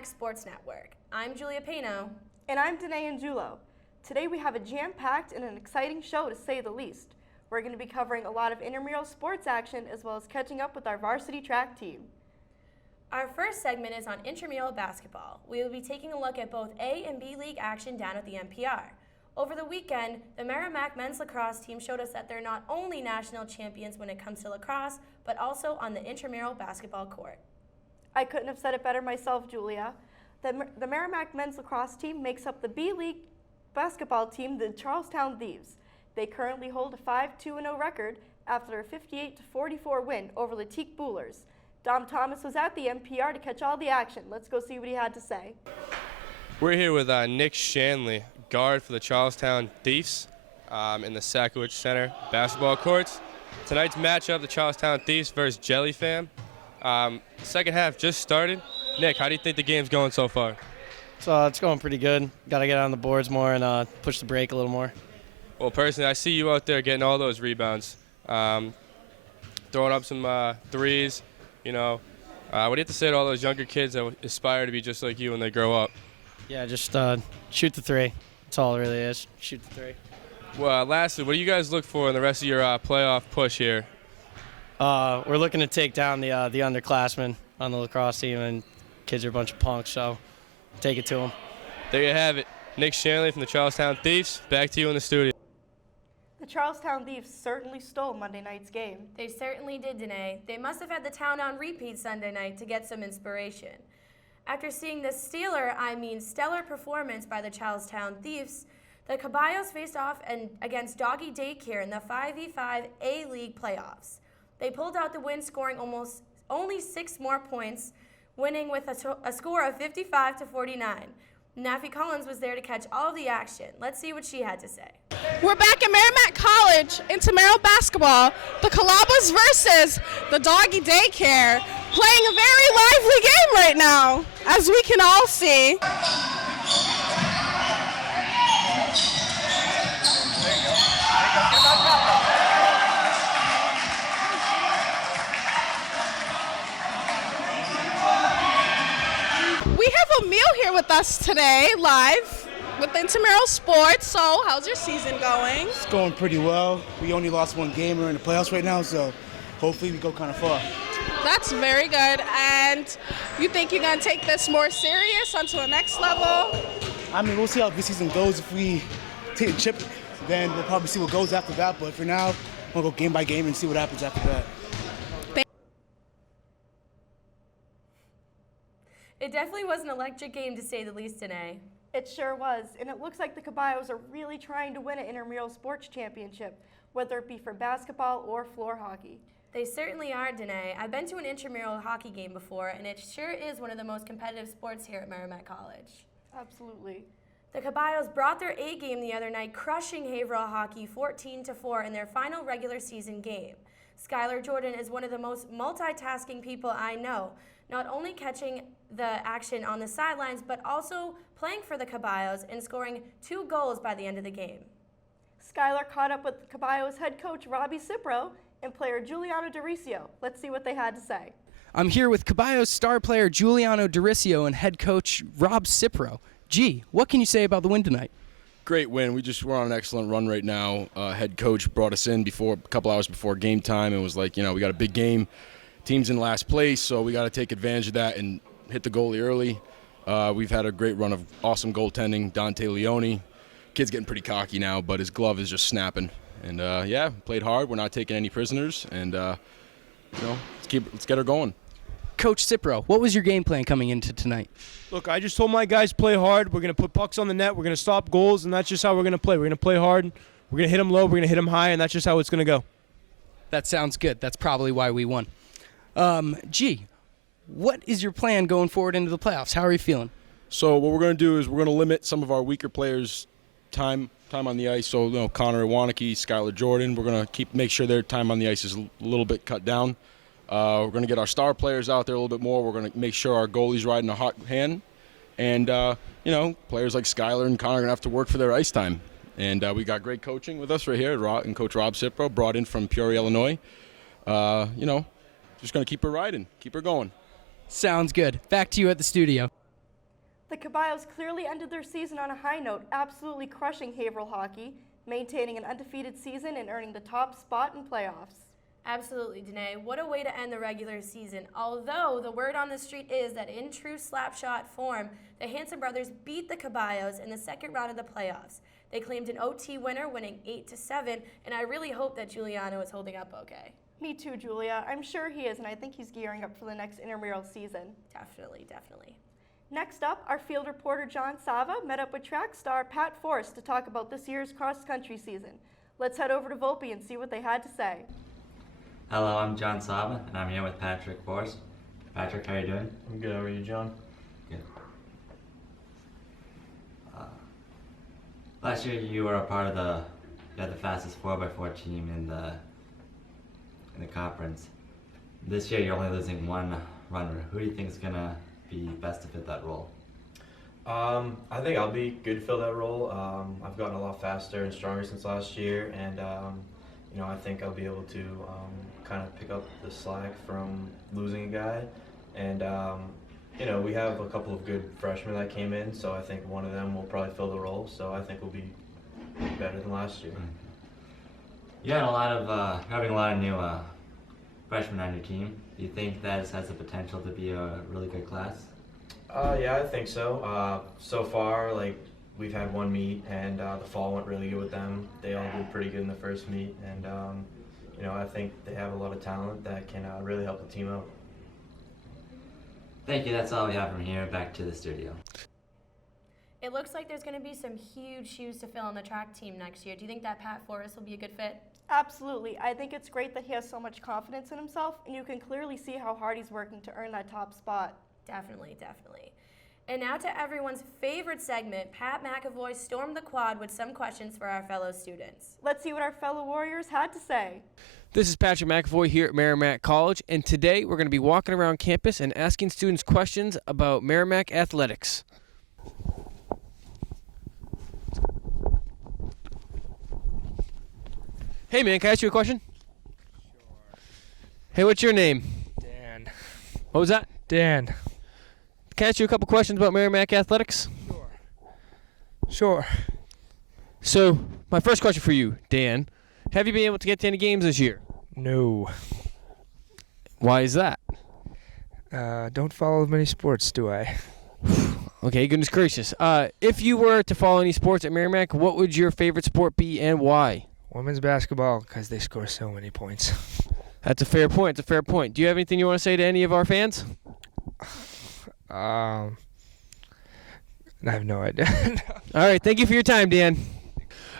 Merrimack Sports Network. I'm Julia Payno. And I'm Danae Angiulo. Today we have a jam-packed and an exciting show, to say the least. We're going to be covering a lot of intramural sports action as well as catching up with our varsity track team. Our first segment is on intramural basketball. We will be taking a look at both A and B League action down at the MPR. Over the weekend, the Merrimack men's lacrosse team showed us that they're not only national champions when it comes to lacrosse, but also on the intramural basketball court. I couldn't have said it better myself, Julia. The Merrimack men's lacrosse team makes up the B League basketball team, the Charlestown Thieves. They currently hold a 5-2-0 record after a 58-44 win over Latique Boulers. Dom Thomas was at the MPR to catch all the action. Let's go see what he had to say. We're here with Nick Shanley, guard for the Charlestown Thieves in the Sackowitz Center basketball courts. Tonight's matchup, the Charlestown Thieves versus Jelly Fam. Second half just started. Nick, how do you think the game's going so far? So it's going pretty good. Got to get on the boards more and push the break a little more. Well, personally, I see you out there getting all those rebounds, throwing up some threes. You know, what do you have to say to all those younger kids that aspire to be just like you when they grow up? Yeah, just shoot the three. That's all it really is. Shoot the three. Well, lastly, what do you guys look for in the rest of your playoff push here? We're looking to take down the underclassmen on the lacrosse team, and kids are a bunch of punks, so take it to them. There you have it. Nick Shanley from the Charlestown Thieves. Back to you in the studio. The Charlestown Thieves certainly stole Monday night's game. They certainly did, Danae. They must have had the town on repeat Sunday night to get some inspiration. After seeing the stellar performance by the Charlestown Thieves, the Caballos faced off against Doggy Daycare in the 5v5 A-League playoffs. They pulled out the win, scoring only 6 more points, winning with a score of 55-49. Naffy Collins was there to catch all of the action. Let's see what she had to say. We're back at Merrimack College intramural basketball. The Calabas versus the Doggy Daycare, playing a very lively game right now, as we can all see. We have Emil here with us today, live with Intramural Sports. So, how's your season going? It's going pretty well. We only lost one game. We're in the playoffs right now, so hopefully we go kind of far. That's very good. And you think you're going to take this more serious onto the next level? I mean, we'll see how this season goes. If we take a chip, then we'll probably see what goes after that. But for now, we'll go game by game and see what happens after that. It definitely was an electric game, to say the least, Danae. It sure was, and it looks like the Caballos are really trying to win an intramural sports championship, whether it be for basketball or floor hockey. They certainly are, Danae. I've been to an intramural hockey game before, and it sure is one of the most competitive sports here at Merrimack College. Absolutely. The Caballos brought their A game the other night, crushing Haverhill Hockey 14-4 in their final regular season game. Skylar Jordan is one of the most multitasking people I know, not only catching the action on the sidelines, but also playing for the Caballos and scoring 2 goals by the end of the game. Skylar caught up with Caballos head coach Robbie Cipro and player Giuliano Doricio. Let's see what they had to say. I'm here with Caballos star player Giuliano Doricio and head coach Rob Cipro. G, what can you say about the win tonight? Great win. We're on an excellent run right now. Head coach brought us in a couple hours before game time and was like, we got a big game. Team's in last place, so we got to take advantage of that and hit the goalie early. We've had a great run of awesome goaltending. Dante Leone, kid's getting pretty cocky now, but his glove is just snapping. And played hard. We're not taking any prisoners, and let's get her going. Coach Cipro, what was your game plan coming into tonight? Look, I just told my guys play hard. We're going to put pucks on the net. We're going to stop goals, and that's just how we're going to play. We're going to play hard. We're going to hit them low. We're going to hit them high, and that's just how it's going to go. That sounds good. That's probably why we won. G, what is your plan going forward into the playoffs? How are you feeling? So what we're going to do is we're going to limit some of our weaker players' time on the ice. So Connor Iwaniki, Skylar Jordan, we're going to make sure their time on the ice is a little bit cut down. We're going to get our star players out there a little bit more. We're going to make sure our goalie's riding a hot hand. And, players like Skylar and Connor are going to have to work for their ice time. And we got great coaching with us right here, and Coach Rob Cipro, brought in from Peoria, Illinois. Just going to keep her riding, keep her going. Sounds good. Back to you at the studio. The Caballos clearly ended their season on a high note, absolutely crushing Haverhill hockey, maintaining an undefeated season and earning the top spot in playoffs. Absolutely, Danae. What a way to end the regular season. Although the word on the street is that in true slapshot form, the Hanson brothers beat the Caballos in the second round of the playoffs. They claimed an OT winner, winning 8-7, and I really hope that Giuliano is holding up okay. Me too, Julia. I'm sure he is, and I think he's gearing up for the next intramural season. Definitely, definitely. Next up, our field reporter John Sava met up with track star Pat Forrest to talk about this year's cross-country season. Let's head over to Volpe and see what they had to say. Hello, I'm John Saba, and I'm here with Patrick Forrest. Patrick, how are you doing? I'm good. How are you, John? Good. Last year, you were a part of you had the fastest 4x4 team in the conference. This year, you're only losing one runner. Who do you think is gonna be best to fit that role? I think I'll be good to fill that role. I've gotten a lot faster and stronger since last year, and I think I'll be able to kind of pick up the slack from losing a guy. And we have a couple of good freshmen that came in, so I think one of them will probably fill the role. So I think we'll be better than last year. You had you're having a lot of new freshmen on your team. Do you think that has the potential to be a really good class? Yeah, I think so. So far, we've had one meet, and the fall went really good with them. They all did pretty good in the first meet, and I think they have a lot of talent that can really help the team out. Thank you. That's all we have from here. Back to the studio. It looks like there's going to be some huge shoes to fill on the track team next year. Do you think that Pat Forrest will be a good fit? Absolutely. I think it's great that he has so much confidence in himself, and you can clearly see how hard he's working to earn that top spot. Definitely, definitely. And now to everyone's favorite segment, Pat McAvoy stormed the quad with some questions for our fellow students. Let's see what our fellow Warriors had to say. This is Patrick McAvoy here at Merrimack College, and today we're going to be walking around campus and asking students questions about Merrimack athletics. Hey man, can I ask you a question? Sure. Hey, what's your name? Dan. What was that? Dan. Can I ask you a couple questions about Merrimack athletics? Sure. So, my first question for you, Dan, have you been able to get to any games this year? No. Why is that? Don't follow many sports, do I? Okay, goodness gracious. If you were to follow any sports at Merrimack, what would your favorite sport be and why? Women's basketball, because they score so many points. That's a fair point. It's a fair point. Do you have anything you want to say to any of our fans? I have no idea. All right, thank you for your time, Dan.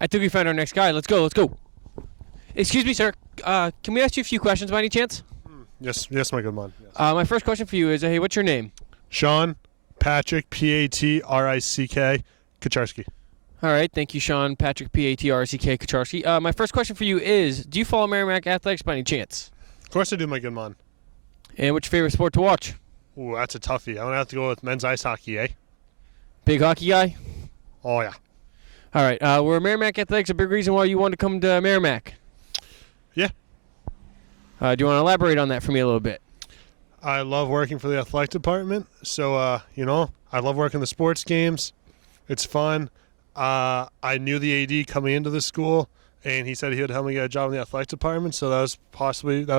I think we found our next guy. Let's go, let's go. Excuse me, sir. Can we ask you a few questions by any chance? Yes, my good man. Yes. My first question for you is, hey, what's your name? Sean Patrick, Patrick, Kacharski. All right, thank you, Sean Patrick, Patrick Kacharski. My first question for you is, do you follow Merrimack athletics by any chance? Of course I do, my good man. And what's your favorite sport to watch? Ooh, that's a toughie. I'm going to have to go with men's ice hockey, eh? Big hockey guy? Oh, yeah. All right, were Merrimack athletics a big reason why you wanted to come to Merrimack? Yeah. Do you want to elaborate on that for me a little bit? I love working for the athletic department. So, I love working the sports games. It's fun. I knew the AD coming into the school, and he said he would help me get a job in the athletic department. So that was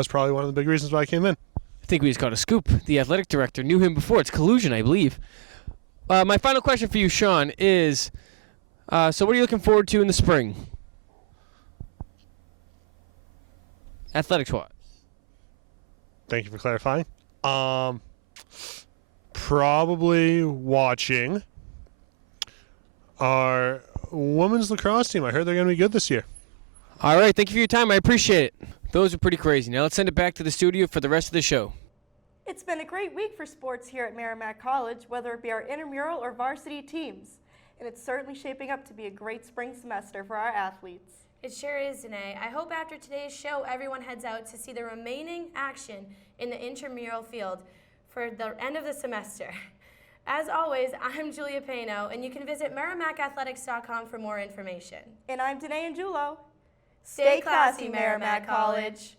probably one of the big reasons why I came in. I think we just got a scoop. The athletic director knew him before. It's collusion, I believe. My final question for you, Sean, is, so what are you looking forward to in the spring? Athletics-wise. Thank you for clarifying. Probably watching our women's lacrosse team. I heard they're going to be good this year. All right, thank you for your time. I appreciate it. Those are pretty crazy. Now let's send it back to the studio for the rest of the show. It's been a great week for sports here at Merrimack College, whether it be our intramural or varsity teams. And it's certainly shaping up to be a great spring semester for our athletes. It sure is, Danae. I hope after today's show, everyone heads out to see the remaining action in the intramural field for the end of the semester. As always, I'm Julia Payno, and you can visit merrimackathletics.com for more information. And I'm Danae Angiulo. Stay classy, Merrimack College.